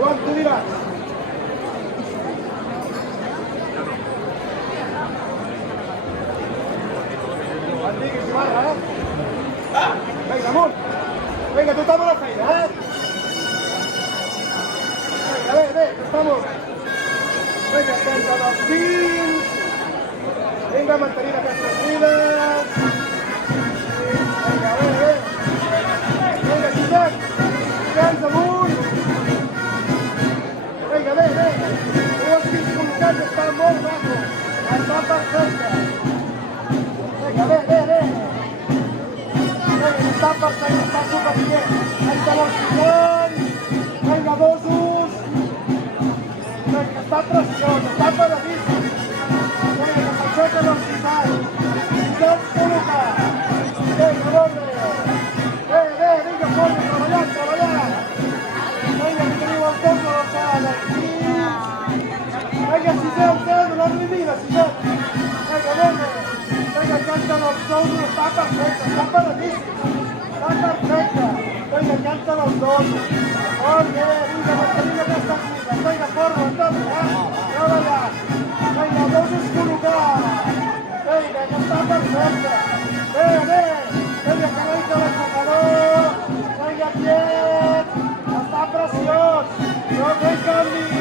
Joan, tu diràs. Et diguis, barra, Vinga, amunt. Vinga, tothom a la feina, Vinga, bé, està amunt. Vinga, penja dels dins. Vinga, mantenim aquestes vides. Vinga, bé. Vinga, sisens amunt. Vinga, bé. Els dins col·locats estan molt maco. Està perfecte. Vinga, bé. Està perfecte, està superbé. Vinga, els sisens. Vinga, dosos. Vinga, està preciós, està paradíssim. Vinga, que s'aixequen els sisens. Sisens col·locats. Vinga, molt bé. Bé, vinga, fora, treballant. Vinga, que teniu el temps de l'alçada. Vinga, sisens, donar-li vida, sisens. Vinga, canten els dosos, està perfecte, està paradíssim. Està perfecte. Vinga, canten els dosos. Molt bé, vinga, mantenim aquestes vides. Vinga, forma, també, treballant. Vinga, dosos col·locats. Vinga, que està perfecte. Bé. Vinga, que vinga l'aixecador. Vinga, quiet. Està preciós. No té canvi.